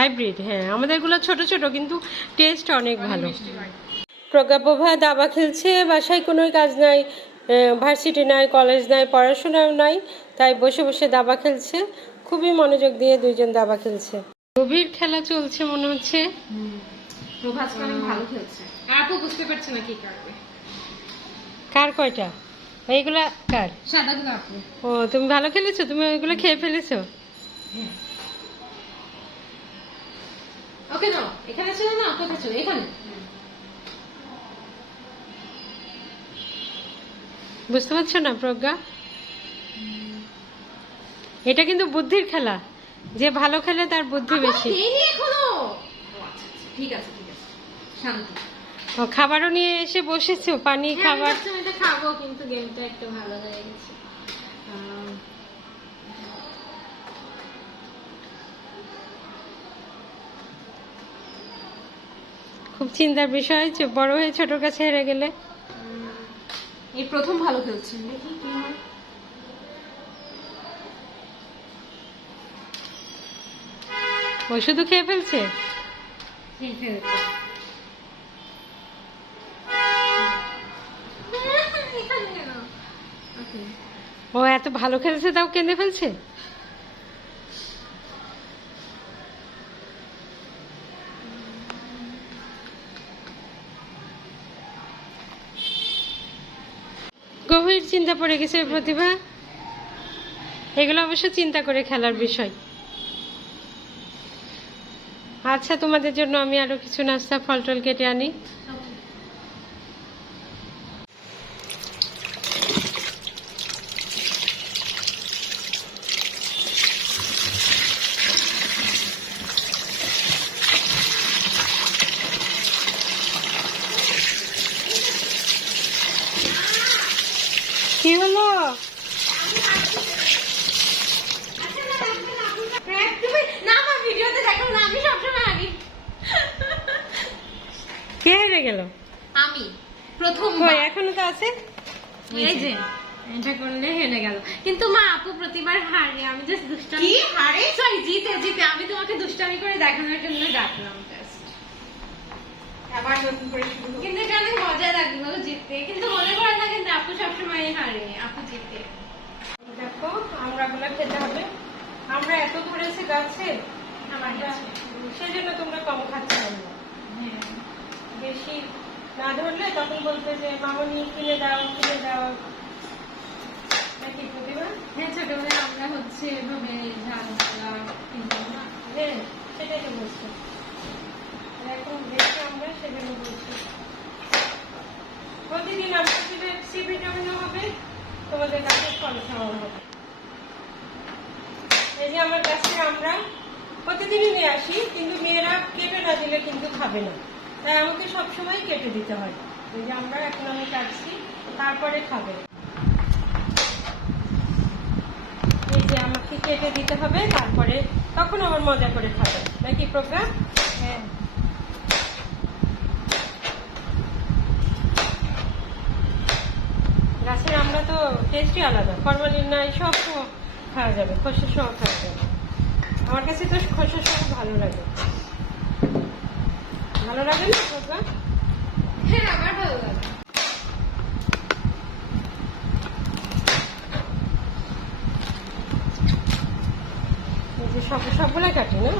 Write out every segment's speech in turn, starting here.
Hybrid হ্যাঁ আমাদেরগুলো ছোট ছোট কিন্তু টেস্ট অনেক ভালো। হয় প্রজ্ঞাপ্রভা দাবা খেলছে বাসায় কোনো কাজ নাই ভার্সিটি নাই কলেজ নাই পড়াশোনাও নাই তাই বসে বসে দাবা খেলছে। খুবই মনোযোগ দিয়ে দুইজন দাবা খেলছে। গভীর খেলা চলছে মনে হচ্ছে। প্রভাস ভালো খেলছে। আপু বুঝতে পারছে না কি করবে কার কয়টা? এইগুলা কার? আপু। ও তুমি ভালো খেলেছো? তুমি ওইগুলো খেয়ে ফেলেছো? ওকে নাও এখানে ছিল না কোথায় ছিল? এখানে। বুঝতে পারছ না প্রজ্ঞা? এটা কিন্তু বুদ্ধির খেলা। যে ভালো খেলে তার বুদ্ধি বেশি। আচ্ছা, আচ্ছা, ঠিক আছে ঠিক আছে। শান্ত। খাবারও নিয়ে এসে বসেছো পানি হ্যাঁ, খাবার। খাব কিন্তু গেমটা একটু ভালো হয়ে গেছে। খুব চিন্তার বিষয় যে বড় হয়ে ছোট কাছে হেরে গেলে। এই প্রথম ভালো খেলছে। দেখি কি হয় ও শুধু খেয়ে ফেলছে. ও এত ভালো খেলছে তাও কেঁদে ফেলছে? গভীর চিন্তা পড়ে গেছে প্রতিভা। এগুলো অবশ্য চিন্তা করে খেলার বিষয়। আচ্ছা তোমাদের জন্য আমি আরও কিছু নাস্তা ফল টল কেটে আনি কি হলো হ্যাঁ, তুমি না আমার ভিডিওতে দেখো না আমি সবসময় আগে কে হেরে গেল? আমি প্রথম এখনও তো আছে? এই যে এটা করলে হেরে গেল। কিন্তু মা আপু প্রতিবার হারে আমি জাস্ট দুষ্টামি কি? হারে? সরি জিতে জিতে। আমি তোমাকে দুষ্টামি করে দেখানোর জন্য ডাকলাম। আবার নতুন করে শুরু কিন্তু এটা অনেক মজা লাগল জিততে। কিন্তু মনে করে না কিন্তু আপু সবসময় হারে আপু জিতে। দেখো আমরা আমরাগুলো খেতে হবে। আমরা এত ধরেছি গাছে আমার সেজন্য তোমরা কম খাচ্ছ। বেশি না ধরলে তখন বলতে যে মামনি কিনে দাও কিনে দাও। নাকি প্রতিভা হ্যাঁ ছোটবেলায় আমরা হচ্ছে এভাবে ঝাল করা কিনতাম না। হ্যাঁ সেটাই তো বলছি। এখন বেশি আমরা সেজন্য বলছি। প্রতিদিন আমরা সি ভিটামিনও হবে তোমাদের কাছে ফল হবে। এই যে আমার কাছে আমরা প্রতিদিনই নিয়ে আসি কিন্তু মেয়েরা কেটে না দিলে কিন্তু খাবে না। তাই আমাকে সবসময় কেটে দিতে হয়। এই যে আমরা এখন আমি কাটছি তারপরে খাবে। এই যে আমাকে কেটে দিতে হবে তারপরে তখন আমার মজা করে খাবে। নাকি প্রজ্ঞা? হ্যাঁ। গাছের আমরা তো টেস্টই আলাদা। ফরমালিন নাই সব খাওয়া যাবে খোসা সহ খাওয়া যাবে। আমার কাছে তো খোসা সহ ভালো লাগে। ভালো লাগে না হ্যাঁ আমার ভালো লাগে। সব কাটি না?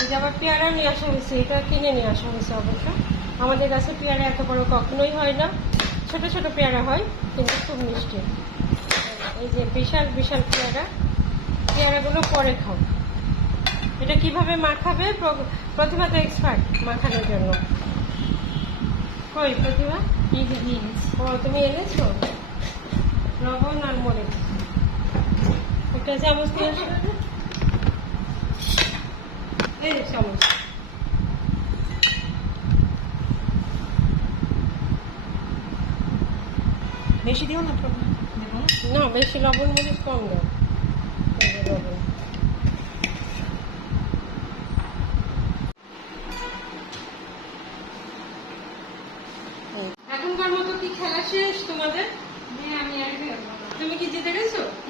এই যে আবার পেয়ারা নিয়ে আসা হয়েছে এটা কিনে নিয়ে আসা হয়েছে অবশ্য। আমাদের কাছে পেয়ারা এত বড় কখনোই হয় না। ছোট ছোট পেয়ারা হয় কিন্তু খুব মিষ্টি। এই যে বিশাল বিশাল পেয়ারা। পেয়ারাগুলো পরে খাও এটা কীভাবে মাখাবে? প্র- প্রতিভা তো এক্সপার্ট মাখানোর জন্য। কই প্রতিভা ও তুমি এনেছো? লবণ আর মরিচ। একটা চামচ নিয়ে এই চামচ। বেশি দিও না না বেশি লবণ মরিচ কম দাও।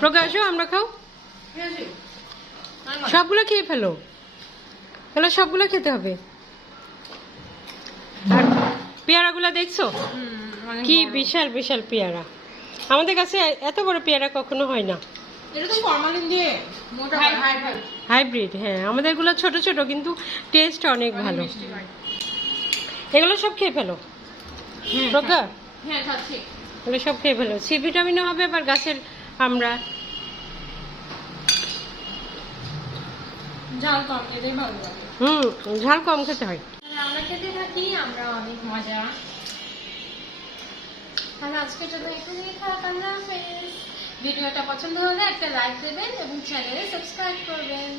প্রকাশ আমরা খাও? সবগুলো খেয়ে ফেলো। তাহলে সবগুলো খেতে হবে। আর পেয়ারাগুলো দেখছ? কি বিশাল বিশাল পেয়ারা। আমাদের কাছে এত বড় পেয়ারা কখনো হয় না। এটা তো ফরমালিন দিয়ে মোটা হাই, হাই হাই, হাই হাইব্রিড হ্যাঁ। আমাদেরগুলো ছোট ছোট কিন্তু টেস্ট অনেক ভালো। এগুলো সব খেয়ে ফেলো? প্রজ্ঞা? হ্যাঁ এগুলো সব খেয়ে ফেলো। সি ভিটামিনও হবে আবার গাছের আমরা। ঝাল কম খেতেই ভালো লাগে। হুম ঝাল কম খেতে হয়। আমরা খেতে থাকি আমরা অনেক মজা। আর আজকে জন্য এখানেই থাক আমরা ভিডিওটা পছন্দ হলে একটা লাইক দেবেন এবং চ্যানেলে সাবস্ক্রাইব করবেন।